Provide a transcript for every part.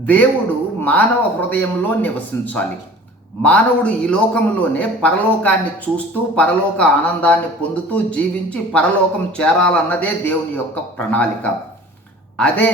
దేవుడు మానవ హృదయంలో నివసించాలి. మానవుడు ఈ లోకంలోనే పరలోకాన్ని చూస్తూ పరలోక ఆనందాన్ని పొందుతూ జీవించి పరలోకం చేరాలన్నదే దేవుని యొక్క ప్రణాళిక. అదే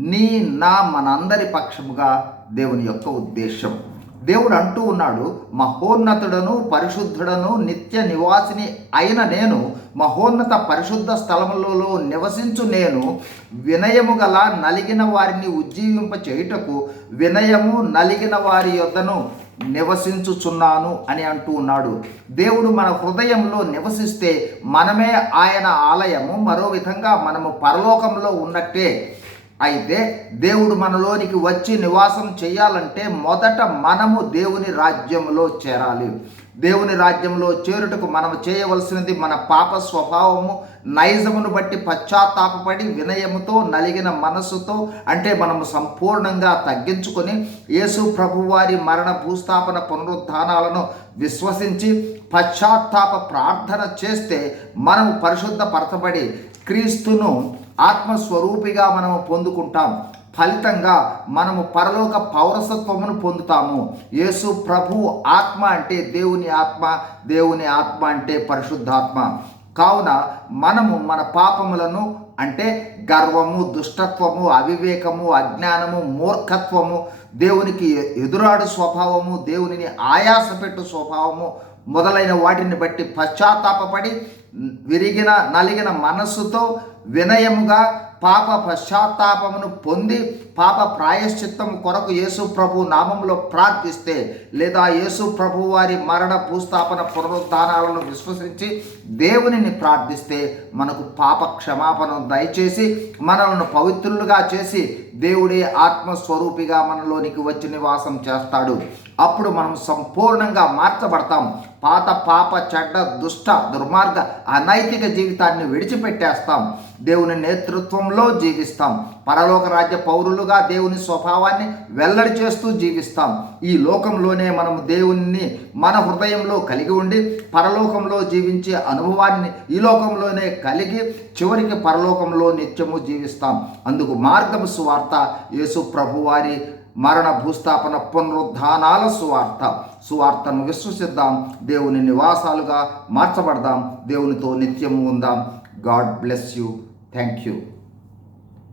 నీ నా మనందరి పక్షముగా దేవుని యొక్క ఉద్దేశం దేవుడు అంటూ ఉన్నాడు మహోన్నతుడను పరిశుద్ధుడను నిత్య నివాసిని అయిన నేను మహోన్నత పరిశుద్ధ స్థలములలో నివసించు నేను వినయము గల నలిగిన వారిని ఉజ్జీవింప చేయుటకు వినయము నలిగిన వారి యొద్దను నివసించుచున్నాను అని అంటూ ఉన్నాడు. దేవుడు మన హృదయంలో నివసిస్తే మనమే ఆయన ఆలయము మరో విధంగా మనము పరలోకంలో ఉన్నట్టే అయితే దేవుడు మనలోనికి వచ్చి నివాసం చేయాలంటే మొదట మనము దేవుని రాజ్యంలో చేరాలి. దేవుని రాజ్యంలో చేరుటకు మనం చేయవలసినది మన పాప స్వభావము నైజమును బట్టి పశ్చాత్తాపడి వినయముతో నలిగిన మనస్సుతో అంటే మనము సంపూర్ణంగా తగ్గించుకొని యేసు ప్రభువారి మరణ భూస్థాపన పునరుద్ధానాలను విశ్వసించి పశ్చాత్తాప ప్రార్థన చేస్తే మనము పరిశుద్ధపరచబడి క్రీస్తును ఆత్మస్వరూపిగా మనము పొందుకుంటాం. ఫలితంగా మనము పరలోక పౌరసత్వమును పొందుతాము. యేసు ప్రభు ఆత్మ అంటే దేవుని ఆత్మ దేవుని ఆత్మ అంటే పరిశుద్ధాత్మ. కావున మనము మన పాపములను అంటే గర్వము దుష్టత్వము అవివేకము అజ్ఞానము మూర్ఖత్వము దేవునికి ఎదురాడు స్వభావము దేవునిని ఆయాసపెట్టు స్వభావము మొదలైన వాటిని బట్టి పశ్చాత్తాపపడి విరిగిన నలిగిన మనస్సుతో వినయముగా పాప పశ్చాత్తాపమును పొంది పాప ప్రాయశ్చిత్తం కొరకు యేసు ప్రభు నామంలో ప్రార్థిస్తే లేదా యేసు ప్రభు వారి మరణ భూస్థాపన పునరుద్ధానాలను విశ్వసించి దేవునిని ప్రార్థిస్తే మనకు పాప క్షమాపణ దయచేసి మనలను పవిత్రులుగా చేసి దేవుడే ఆత్మస్వరూపిగా మనలోనికి వచ్చి నివాసం చేస్తాడు. అప్పుడు మనం సంపూర్ణంగా మార్చబడతాం. పాత పాప చెడ్డ దుష్ట దుర్మార్గ అనైతిక జీవితాన్ని విడిచిపెట్టేస్తాం. దేవుని నేతృత్వంలో జీవిస్తాం. పరలోక రాజ్య పౌరులుగా దేవుని స్వభావాన్ని వెల్లడి చేస్తూ జీవిస్తాం. ఈ లోకంలోనే మనము దేవుని మన హృదయంలో కలిగి ఉండి పరలోకంలో జీవించే అనుభవాన్ని ఈ లోకంలోనే కలిగి చివరికి పరలోకంలో నిత్యము జీవిస్తాం. అందుకు మార్గము సువార్త యేసు ప్రభువారి మరణ భూస్థాపన పునరుద్ధానాల సువార్త. సువార్తను విశ్వసిద్దాం. దేవుని నివాసాలుగా మార్చబడదాం. దేవునితో నిత్యము ఉందాం. God bless you. Thank you